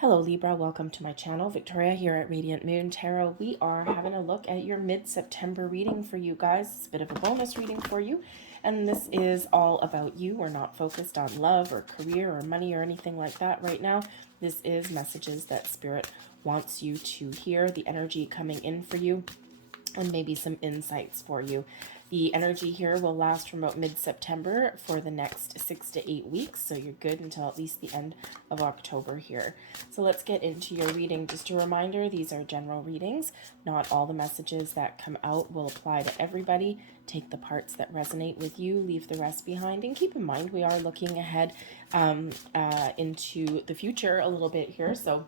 Hello Libra, welcome to my channel. Victoria here at Radiant Moon Tarot. We are having a look at your mid-September reading for you guys. It's a bit of a bonus reading for you. And this is all about you. We're not focused on love or career or money or anything like that right now. This is messages that Spirit wants you to hear, the energy coming in for you, and maybe some insights for you. The energy here will last from about mid-September for the next 6 to 8 weeks, so you're good until at least the end of October here. So let's get into your reading. Just a reminder, these are general readings. Not all the messages that come out will apply to everybody. Take the parts that resonate with you, leave the rest behind, and keep in mind we are looking ahead into the future a little bit here, so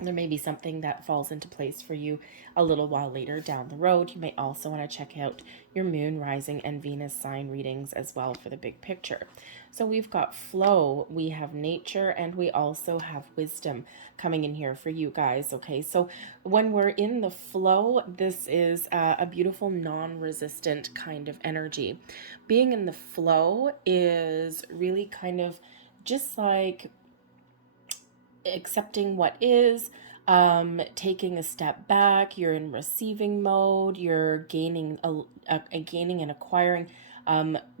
there may be something that falls into place for you a little while later down the road. You may also want to check out your moon, rising, and Venus sign readings as well for the big picture. So we've got flow, we have nature, and we also have wisdom coming in here for you guys. Okay, so when we're in the flow, this is a beautiful non-resistant kind of energy. Being in the flow is really kind of just like accepting what is, taking a step back. You're in receiving mode. You're gaining gaining and acquiring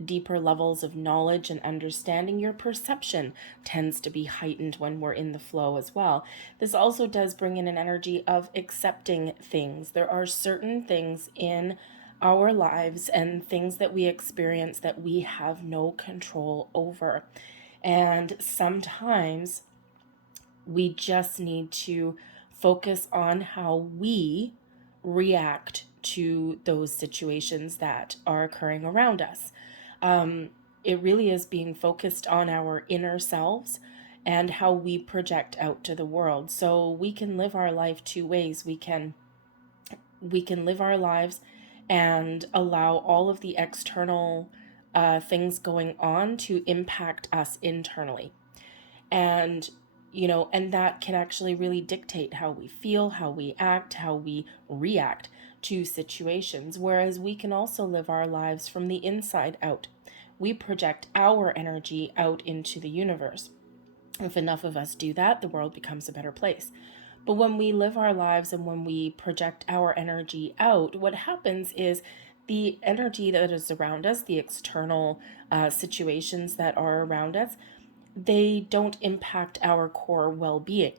deeper levels of knowledge and understanding. Your perception tends to be heightened when we're in the flow as well. This also does bring in an energy of accepting things. There are certain things in our lives and things that we experience that we have no control over. And sometimes we just need to focus on how we react to those situations that are occurring around us. It really is being focused on our inner selves and how we project out to the world. So we can live our life two ways. We can live our lives and allow all of the external things going on to impact us internally. And and that can actually really dictate how we feel, how we act, how we react to situations. Whereas we can also live our lives from the inside out. We project our energy out into the universe. If enough of us do that, the world becomes a better place. But when we live our lives and when we project our energy out, what happens is the energy that is around us, the external situations that are around us, they don't impact our core well-being.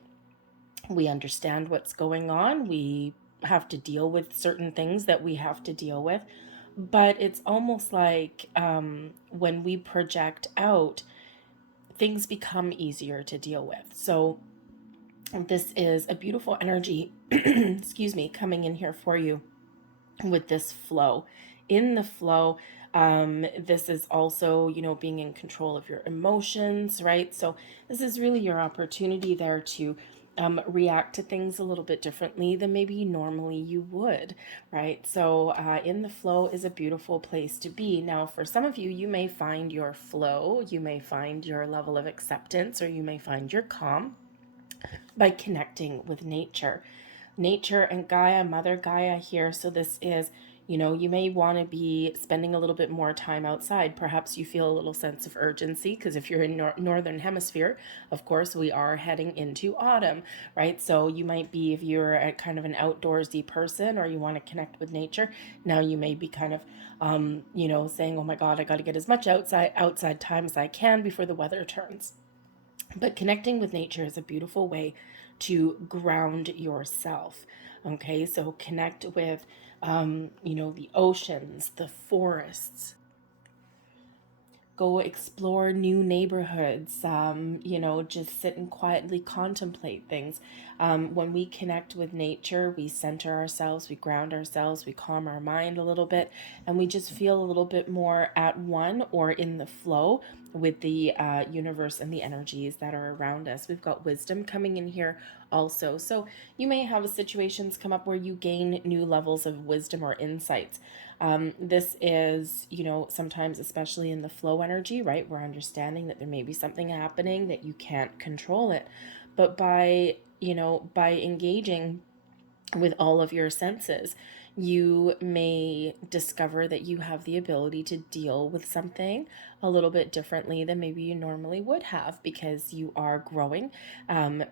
We understand what's going on. We have to deal with certain things that we have to deal with. But it's almost like when we project out, things become easier to deal with. So this is a beautiful energy, excuse me, coming in here for you with this flow. In the flow, this is also, being in control of your emotions, right? So this is really your opportunity there to react to things a little bit differently than maybe normally you would, right? So in the flow is a beautiful place to be. Now, for some of you, you may find your flow, you may find your level of acceptance, or you may find your calm by connecting with nature. Nature and Gaia, Mother Gaia here. So this is, you may want to be spending a little bit more time outside. Perhaps you feel a little sense of urgency because if you're in northern hemisphere, of course, we are heading into autumn, right? So you might be, if you're a kind of an outdoorsy person or you want to connect with nature, now you may be kind of, saying, oh my God, I got to get as much outside time as I can before the weather turns. But connecting with nature is a beautiful way to ground yourself. Okay, so connect with, the oceans, the forests. Go explore new neighborhoods, just sit and quietly contemplate things. When we connect with nature, we center ourselves, we ground ourselves, we calm our mind a little bit, and we just feel a little bit more at one or in the flow with the universe and the energies that are around us. We've got wisdom coming in here also. So you may have situations come up where you gain new levels of wisdom or insights. This is, sometimes, especially in the flow energy, right? We're understanding that there may be something happening that you can't control it. But by engaging with all of your senses, You may discover that you have the ability to deal with something a little bit differently than maybe you normally would have, because you are growing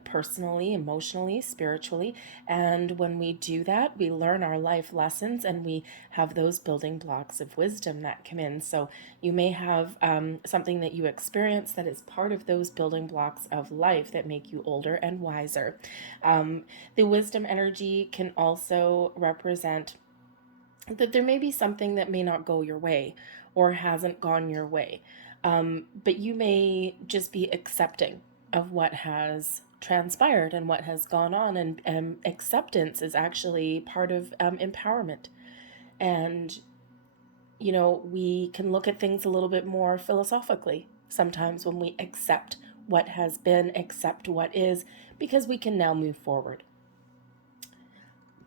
personally, emotionally, spiritually. And when we do that, we learn our life lessons and we have those building blocks of wisdom that come in. So you may have something that you experience that is part of those building blocks of life that make you older and wiser. The wisdom energy can also represent that there may be something that may not go your way or hasn't gone your way. But you may just be accepting of what has transpired and what has gone on. And acceptance is actually part of empowerment. And, we can look at things a little bit more philosophically sometimes when we accept what has been, accept what is, because we can now move forward.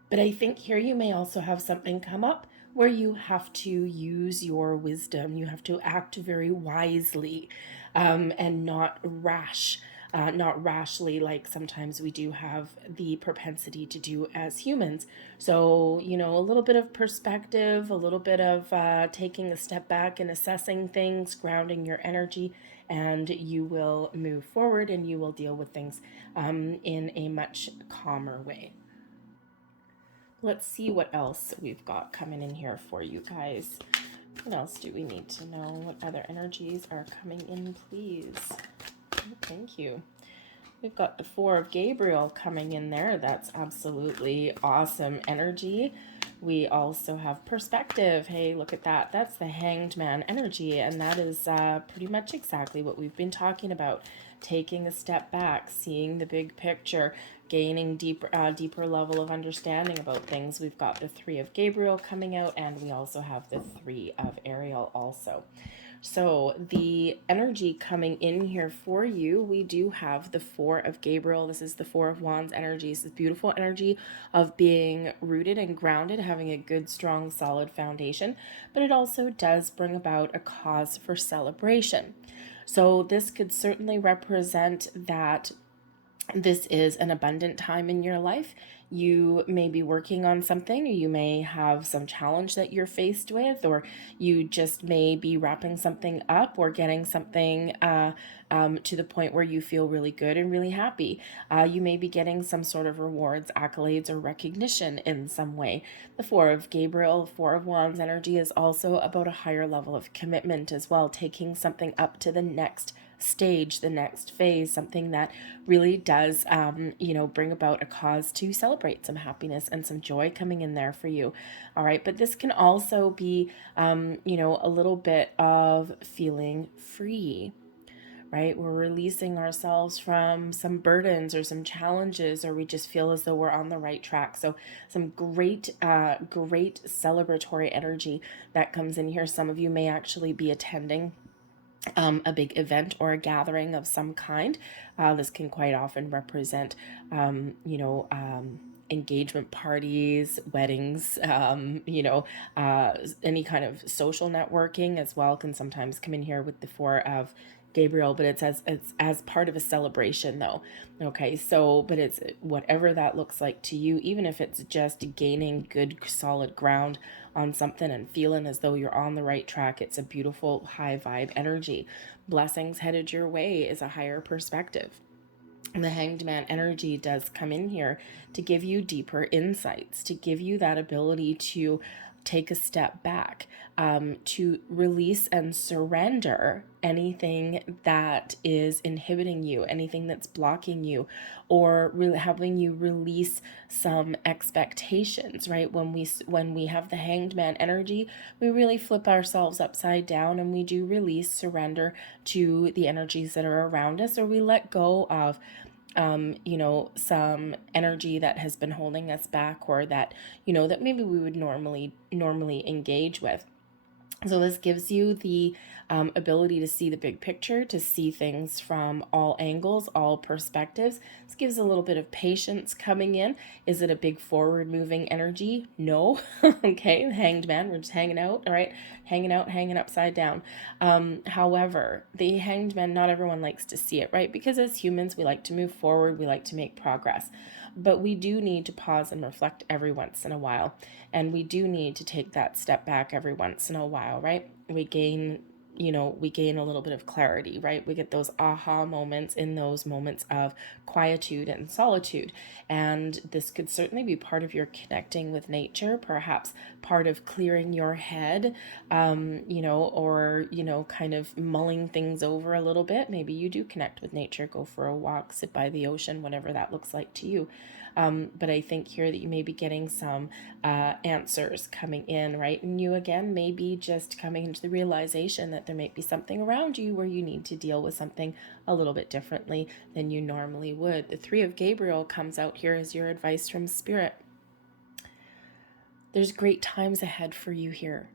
But I think here you may also have something come up where you have to use your wisdom. You have to act very wisely and not not rashly, like sometimes we do have the propensity to do as humans. So, a little bit of perspective, a little bit of taking a step back and assessing things, grounding your energy, and you will move forward and you will deal with things in a much calmer way. Let's see what else we've got coming in here for you guys. What else do we need to know? What other energies are coming in, please? Oh, thank you. We've got the Four of Gabriel coming in there. That's absolutely awesome energy. We also have perspective. Hey, look at that. That's the Hanged Man energy, and that is pretty much exactly what we've been talking about. Taking a step back, seeing the big picture, gaining deeper level of understanding about things. We've got the Three of Gabriel coming out, and we also have the Three of Ariel also. So the energy coming in here for you, we do have the Four of Gabriel. This is the Four of Wands energy. It's this beautiful energy of being rooted and grounded, having a good, strong, solid foundation. But it also does bring about a cause for celebration. So this could certainly represent that this is an abundant time in your life. You may be working on something, or you may have some challenge that you're faced with, or you just may be wrapping something up or getting something to the point where you feel really good and really happy. You may be getting some sort of rewards, accolades, or recognition in some way. The Four of Gabriel, Four of Wands energy is also about a higher level of commitment as well, taking something up to the next stage, the next phase, something that really does, bring about a cause to celebrate some happiness and some joy coming in there for you. All right. But this can also be, a little bit of feeling free. Right? We're releasing ourselves from some burdens or some challenges, or we just feel as though we're on the right track. So some great celebratory energy that comes in here. Some of you may actually be attending a big event or a gathering of some kind. This can quite often represent, engagement parties, weddings, any kind of social networking as well can sometimes come in here with the Four of Gabriel, but it's as part of a celebration though. Okay, so but it's whatever that looks like to you, even if it's just gaining good solid ground on something and feeling as though you're on the right track. It's a beautiful high vibe energy. Blessings headed your way is a higher perspective. And the Hanged Man energy does come in here to give you deeper insights, to give you that ability to take a step back, to release and surrender anything that is inhibiting you, anything that's blocking you, or having you release some expectations. Right, when we have the Hanged Man energy, we really flip ourselves upside down and we do release, surrender to the energies that are around us, or we let go of some energy that has been holding us back, or that that maybe we would normally engage with. So this gives you the ability to see the big picture, to see things from all angles, all perspectives. This gives a little bit of patience coming in. Is it a big forward moving energy? No. Okay, Hanged Man, we're just hanging out, all right? Hanging out, hanging upside down. However, the Hanged Man, not everyone likes to see it, right? Because as humans, we like to move forward, we like to make progress. But we do need to pause and reflect every once in a while. And we do need to take that step back every once in a while, right? We gain a little bit of clarity, right? We get those aha moments in those moments of quietude and solitude. And this could certainly be part of your connecting with nature, perhaps part of clearing your head, or, kind of mulling things over a little bit. Maybe you do connect with nature, go for a walk, sit by the ocean, whatever that looks like to you. But I think here that you may be getting some answers coming in, right? And you, again, may be just coming into the realization that there may be something around you where you need to deal with something a little bit differently than you normally would. The Three of Gabriel comes out here as your advice from Spirit. There's great times ahead for you here.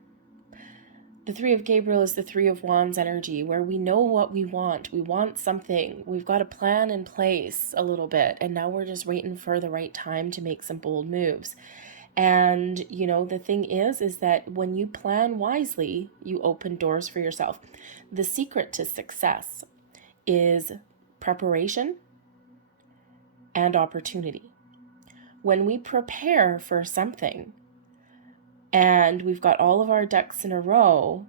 The Three of Gabriel is the Three of Wands energy, where we know what we want. We want something. We've got a plan in place a little bit, and now we're just waiting for the right time to make some bold moves. And, the thing is that when you plan wisely, you open doors for yourself. The secret to success is preparation and opportunity. When we prepare for something, and we've got all of our ducks in a row,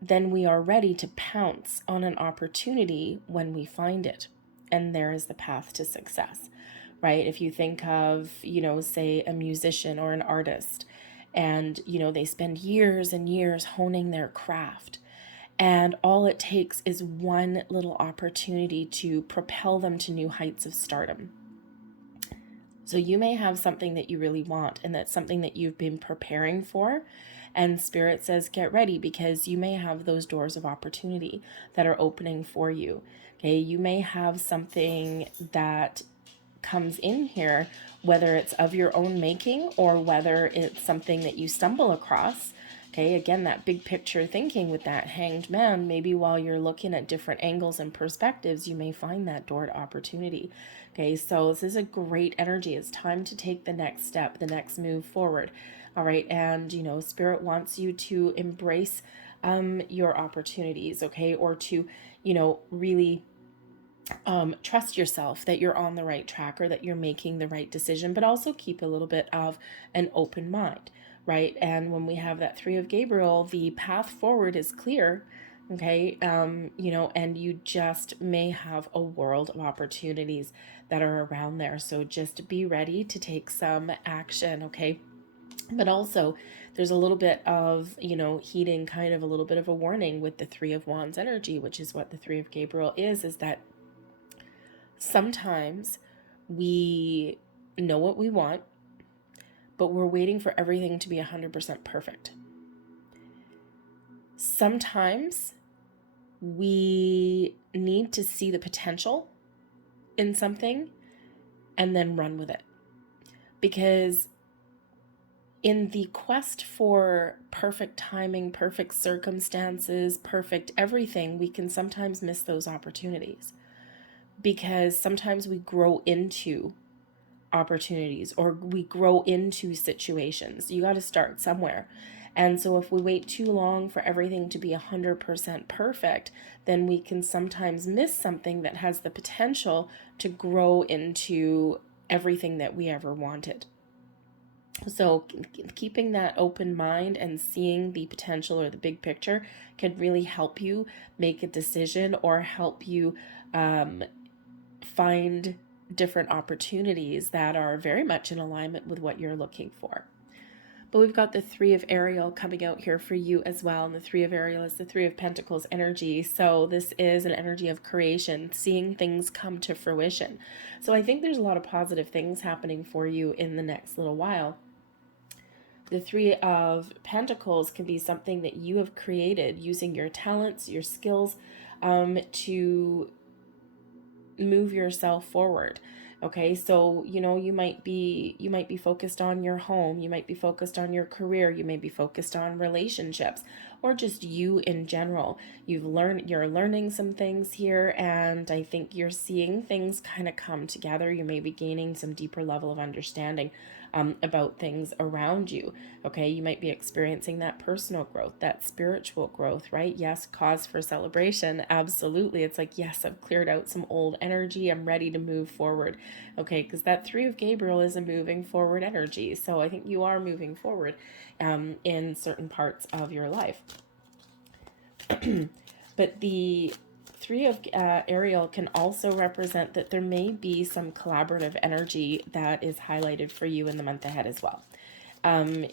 then we are ready to pounce on an opportunity when we find it. And there is the path to success, right? If you think of, say a musician or an artist, and, they spend years and years honing their craft. And all it takes is one little opportunity to propel them to new heights of stardom. So you may have something that you really want, and that's something that you've been preparing for. And Spirit says, get ready, because you may have those doors of opportunity that are opening for you. Okay, you may have something that comes in here, whether it's of your own making or whether it's something that you stumble across. Okay, again, that big picture thinking with that Hanged Man, maybe while you're looking at different angles and perspectives, you may find that door to opportunity. Okay, so this is a great energy. It's time to take the next step, the next move forward. All right, and, Spirit wants you to embrace your opportunities, okay, or to, really trust yourself that you're on the right track or that you're making the right decision, but also keep a little bit of an open mind, right? And when we have that Three of Gabriel, the path forward is clear, okay? And you just may have a world of opportunities that are around there. So just be ready to take some action, okay? But also, there's a little bit of, heeding, kind of a little bit of a warning with the Three of Wands energy, which is what the Three of Gabriel is that sometimes we know what we want, but we're waiting for everything to be 100% perfect. Sometimes we need to see the potential in something and then run with it. Because in the quest for perfect timing, perfect circumstances, perfect everything, we can sometimes miss those opportunities. Because sometimes we grow into opportunities or we grow into situations. You got to start somewhere. And so if we wait too long for everything to be 100% perfect, then we can sometimes miss something that has the potential to grow into everything that we ever wanted. So keeping that open mind and seeing the potential or the big picture can really help you make a decision or help you find different opportunities that are very much in alignment with what you're looking for. But we've got the Three of Ariel coming out here for you as well. And the Three of Ariel is the Three of Pentacles energy. So this is an energy of creation, seeing things come to fruition. So I think there's a lot of positive things happening for you in the next little while. The Three of Pentacles can be something that you have created using your talents, your skills, to move yourself forward. Okay, so you might be focused on your home, you might be focused on your career, you may be focused on relationships, or just you in general. You're learning some things here, and I think you're seeing things kind of come together. You may be gaining some deeper level of understanding about things around you. Okay, you might be experiencing that personal growth, that spiritual growth, right? Yes, cause for celebration. Absolutely. It's like, yes, I've cleared out some old energy. I'm ready to move forward. Okay, because that Three of Gabriel is a moving forward energy. So I think you are moving forward in certain parts of your life. But the Three of Ariel can also represent that there may be some collaborative energy that is highlighted for you in the month ahead as well.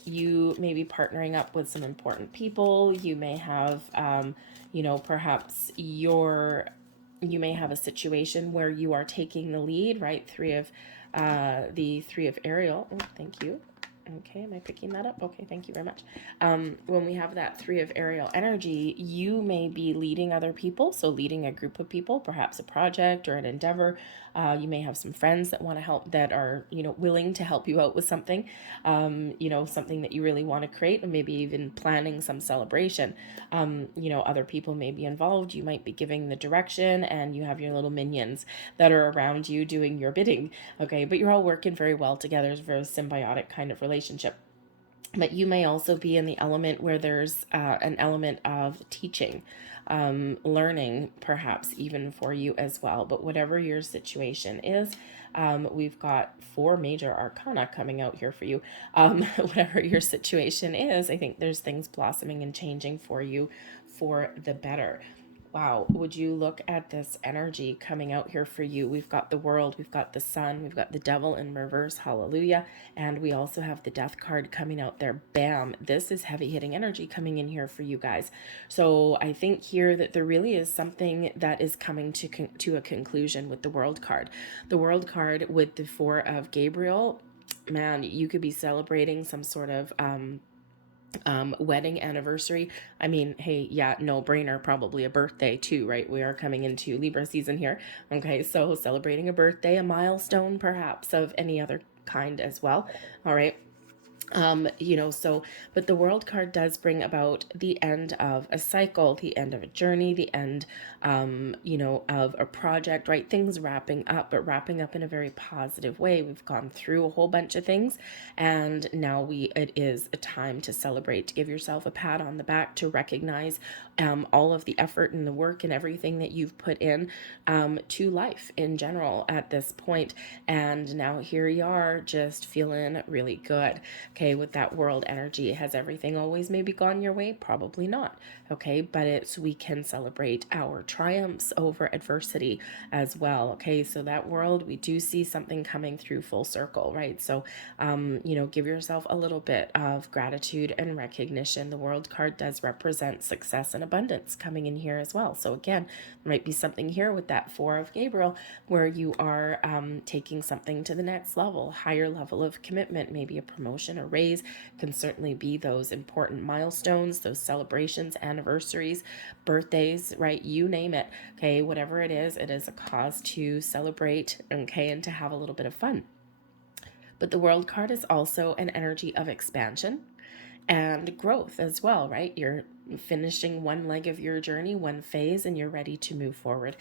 You may be partnering up with some important people. You may have, perhaps you may have a situation where you are taking the lead, right? The Three of Ariel. Oh, thank you. Okay, am I picking that up? Okay, thank you very much. When we have that Three of Ariel energy, you may be leading other people, so leading a group of people, perhaps a project or an endeavor. You may have some friends that want to help, that are, willing to help you out with something, something that you really want to create, and maybe even planning some celebration. Other people may be involved. You might be giving the direction, and you have your little minions that are around you doing your bidding. Okay, but you're all working very well together. It's a very symbiotic kind of relationship. But you may also be in the element where there's an element of teaching, learning, perhaps even for you as well. But whatever your situation is, we've got 4 major arcana coming out here for you. Whatever your situation is, I think there's things blossoming and changing for you for the better. Wow, would you look at this energy coming out here for you? We've got the World, we've got the Sun, we've got the Devil in reverse, hallelujah, and we also have the Death card coming out there. Bam, this is heavy hitting energy coming in here for you guys. So I think here that there really is something that is coming to a conclusion with the World card. The World card with the Four of Gabriel, man, you could be celebrating some sort of wedding anniversary. I mean, hey, yeah, no brainer, probably a birthday too, right? We are coming into Libra season here. Okay, so celebrating a birthday, a milestone perhaps of any other kind as well. All right. But the World card does bring about the end of a cycle, the end of a journey, the end, of a project, right? Things wrapping up, but wrapping up in a very positive way. We've gone through a whole bunch of things, and now it is a time to celebrate, to give yourself a pat on the back, to recognize all of the effort and the work and everything that you've put in to life in general at this point. And now here you are, just feeling really good. Okay, with that World energy, has everything always maybe gone your way? Probably not. Okay, but we can celebrate our triumphs over adversity as well. Okay, so that World, we do see something coming through full circle, right? So, give yourself a little bit of gratitude and recognition. The World card does represent success and abundance coming in here as well. So again, there might be something here with that Four of Gabriel where you are taking something to the next level, higher level of commitment, maybe a promotion, a raise. Can certainly be those important milestones, those celebrations, anniversaries, birthdays, right? You name it. Okay, whatever it is a cause to celebrate, okay, and to have a little bit of fun. But the World card is also an energy of expansion and growth as well, right? You're finishing one leg of your journey, one phase, and you're ready to move forward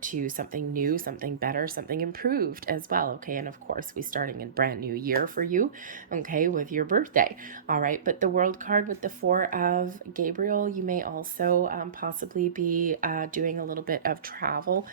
to something new, something better, something improved as well. Okay, and of course, we starting a brand new year for you, okay, with your birthday. All right, but the World card with the Four of Gabriel, you may also possibly be doing a little bit of travel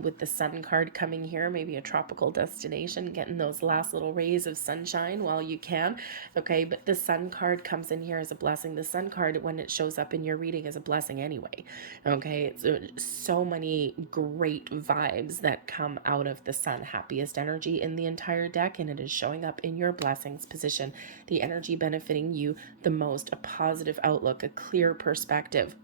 with the Sun card coming here, maybe a tropical destination, getting those last little rays of sunshine while you can. Okay, but the Sun card comes in here as a blessing. The Sun card, when it shows up in your reading, is a blessing anyway. Okay, so many great vibes that come out of the Sun, happiest energy in the entire deck, and it is showing up in your blessings position. The energy benefiting you the most, a positive outlook, a clear perspective,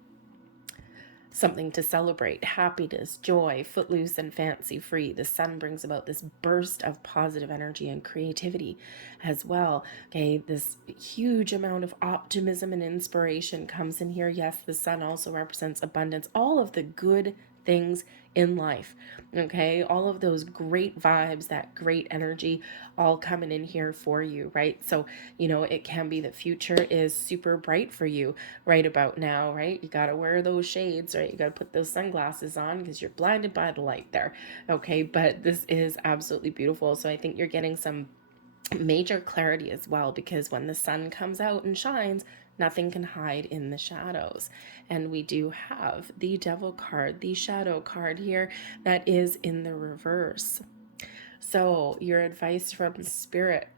something to celebrate, happiness, joy, footloose and fancy free. The Sun brings about this burst of positive energy and creativity as well. Okay, this huge amount of optimism and inspiration comes in here. Yes, the Sun also represents abundance, all of the good things in life. Okay, all of those great vibes, that great energy, all coming in here for you, right? So, it can be the future is super bright for you right about now, right? You got to wear those shades, right? You got to put those sunglasses on because you're blinded by the light there. Okay, but this is absolutely beautiful. So I think you're getting some Major clarity as well, because when the sun comes out and shines, nothing can hide in the shadows. And we do have the Devil card, the shadow card here, that is in the reverse. So your advice from Spirit,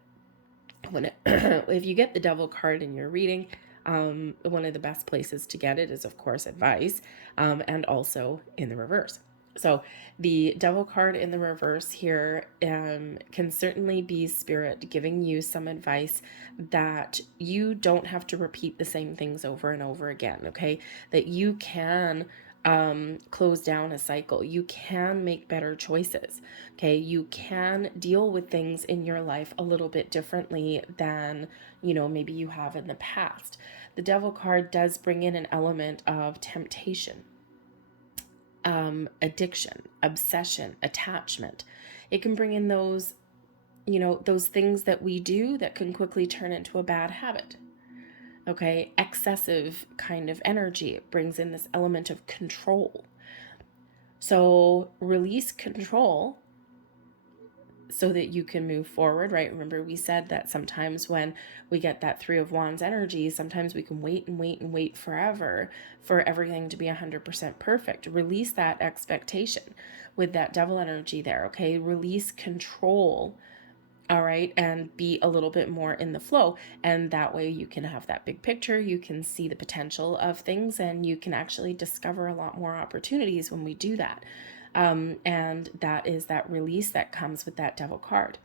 if you get the Devil card in your reading, one of the best places to get it is, of course, advice, and also in the reverse. So the Devil card in the reverse here can certainly be Spirit giving you some advice that you don't have to repeat the same things over and over again, okay? That you can close down a cycle. You can make better choices, okay? You can deal with things in your life a little bit differently than, maybe you have in the past. The Devil card does bring in an element of temptation, addiction, obsession, attachment. It can bring in those, those things that we do that can quickly turn into a bad habit. Okay, excessive kind of energy. It brings in this element of control. So release control so that you can move forward, right? Remember, we said that sometimes when we get that Three of Wands energy, sometimes we can wait and wait and wait forever for everything to be 100% perfect. Release that expectation with that Devil energy there, okay? Release control, all right, and be a little bit more in the flow. And that way you can have that big picture, you can see the potential of things, and you can actually discover a lot more opportunities when we do that. And that is that release that comes with that Devil card.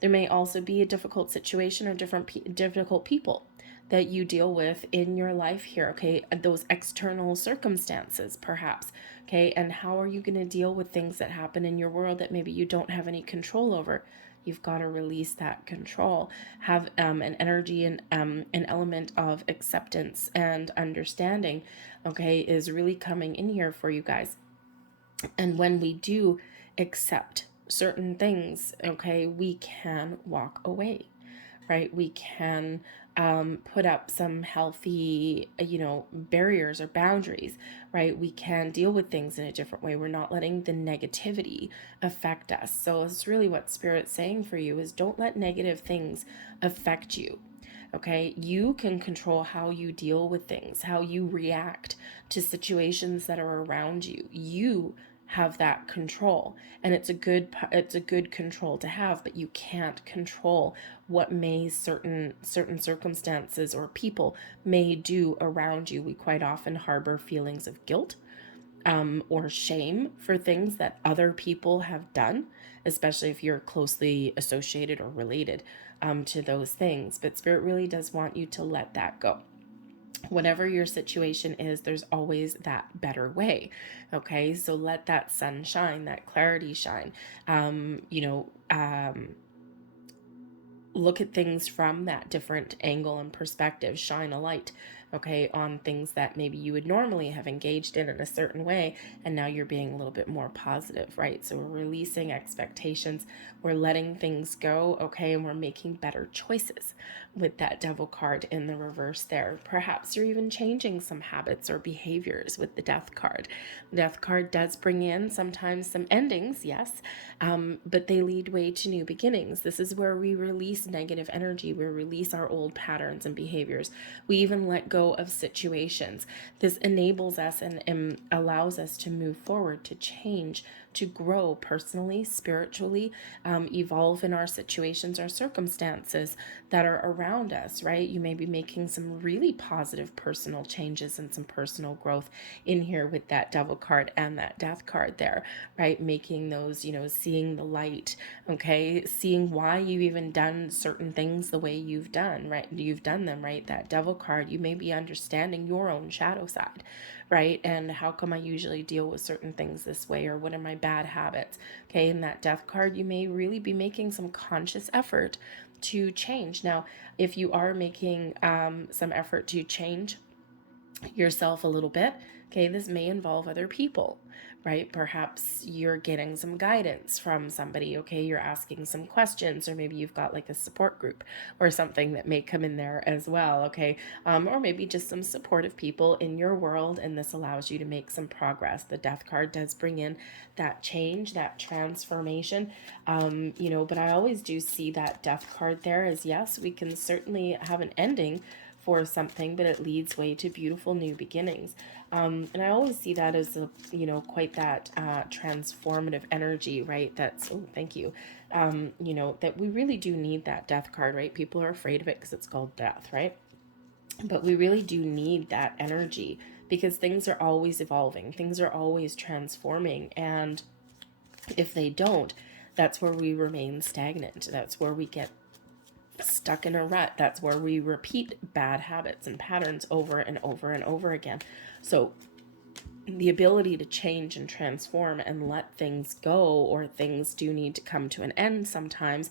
There may also be a difficult situation or difficult people that you deal with in your life here, okay? Those external circumstances, perhaps, okay? And how are you going to deal with things that happen in your world that maybe you don't have any control over? You've got to release that control. Have an energy and an element of acceptance and understanding, okay, is really coming in here for you guys. And when we do accept certain things, okay, we can walk away, right? We can put up some healthy, barriers or boundaries, right? We can deal with things in a different way. We're not letting the negativity affect us. So it's really what Spirit's saying for you is don't let negative things affect you. Okay, you can control how you deal with things, how you react to situations that are around you. You have that control, and it's a good control to have, but you can't control what may certain circumstances or people may do around you. We quite often harbor feelings of guilt, or shame for things that other people have done, especially if you're closely associated or related to those things. But Spirit really does want you to let that go. Whatever your situation is, there's always that better way. Okay, so let that sun shine, that clarity shine. Look at things from that different angle and perspective. Shine a light, okay, on things that maybe you would normally have engaged in a certain way, and now you're being a little bit more positive, right? So we're releasing expectations, we're letting things go, okay, and we're making better choices with that Devil card in the reverse there. Perhaps you're even changing some habits or behaviors with the Death card. The Death card does bring in sometimes some endings, yes, but they lead way to new beginnings. This is where we release negative energy, we release our old patterns and behaviors. We even let go of situations. This enables us and allows us to move forward, to change, to grow personally, spiritually, evolve in our situations or circumstances that are around us, right? You may be making some really positive personal changes and some personal growth in here with that Devil card and that Death card there, right? Making those, seeing the light, okay? Seeing why you've even done certain things the way you've done, right? You've done them, right? That Devil card, you may be understanding your own shadow side, right? And how come I usually deal with certain things this way, or what are my bad habits? Okay, in that Death card, you may really be making some conscious effort to change. Now, if you are making some effort to change, yourself a little bit. Okay, this may involve other people, right? Perhaps you're getting some guidance from somebody. Okay, you're asking some questions, or maybe you've got like a support group or something that may come in there as well. Okay, or maybe just some supportive people in your world, and this allows you to make some progress. The Death card does bring in that change, that transformation, but I always do see that Death card there as yes, we can certainly have an ending for something, but it leads way to beautiful new beginnings. And I always see that as quite that transformative energy, right? That's, oh, thank you. That we really do need that Death card, right? People are afraid of it because it's called death, right? But we really do need that energy because things are always evolving, things are always transforming. And if they don't, that's where we remain stagnant. That's where we get stuck in a rut. That's where we repeat bad habits and patterns over and over and over again. So the ability to change and transform and let things go, or things do need to come to an end sometimes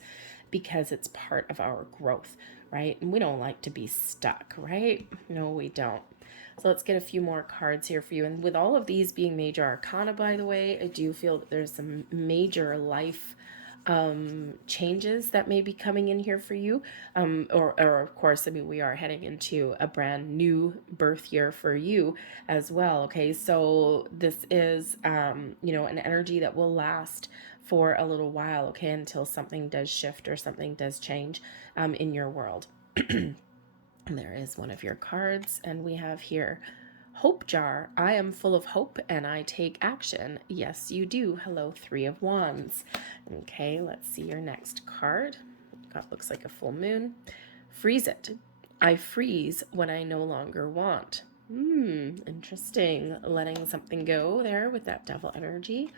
because it's part of our growth, right? And we don't like to be stuck, right? No, we don't. So let's get a few more cards here for you. And with all of these being major arcana, by the way, I do feel that there's some major life changes that may be coming in here for you. Or of course, I mean, we are heading into a brand new birth year for you as well. Okay, so this is, an energy that will last for a little while, okay, until something does shift or something does change in your world. There is one of your cards, and we have here Hope Jar. I am full of hope and I take action. Yes, you do. Hello, Three of Wands. Okay, let's see your next card. Got looks like a full moon. Freeze it. I freeze when I no longer want. Interesting. Letting something go there with that devil energy.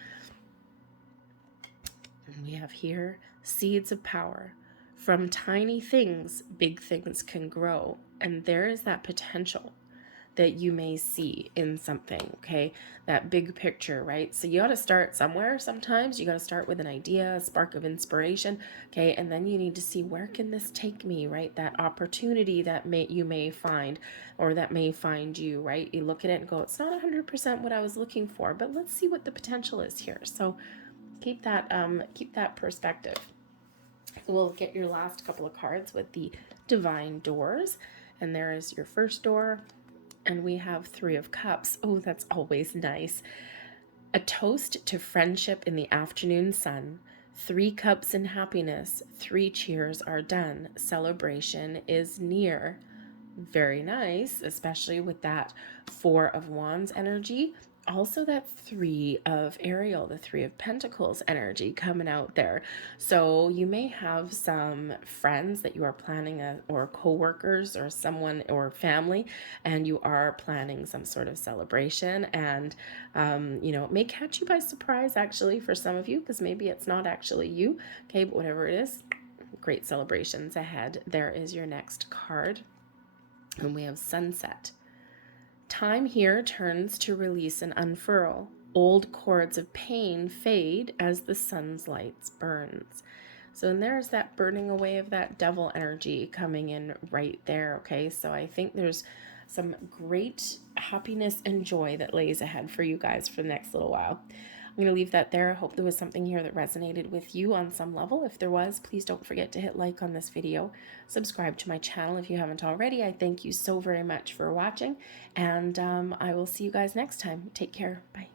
And we have here Seeds of Power. From tiny things, big things can grow. And there is that potential that you may see in something, okay? That big picture, right? So you got to start somewhere sometimes. You got to start with an idea, a spark of inspiration, okay? And then you need to see, where can this take me, right? That opportunity that you may find, or that may find you, right? You look at it and go, it's not 100% what I was looking for, but let's see what the potential is here. So keep that perspective. We'll get your last couple of cards with the Divine Doors. And there is your first door. And we have Three of Cups. Oh, that's always nice. A toast to friendship in the afternoon sun. 3 cups in happiness. 3 cheers are done. Celebration is near. Very nice, especially with that Four of Wands energy. Also that Three of Ariel, the Three of Pentacles energy coming out there. So you may have some friends that you are planning or co-workers or someone or family, and you are planning some sort of celebration, and it may catch you by surprise actually for some of you, because maybe it's not actually you. Okay, but whatever it is, great celebrations ahead. There is your next card. And we have Sunset. Time here turns to release and unfurl. Old cords of pain fade as the sun's lights burns. So and there's that burning away of that devil energy coming in right there, okay? So I think there's some great happiness and joy that lays ahead for you guys for the next little while. I'm going to leave that there. I hope there was something here that resonated with you on some level. If there was, please don't forget to hit like on this video. Subscribe to my channel if you haven't already. I thank you so very much for watching, and I will see you guys next time. Take care. Bye.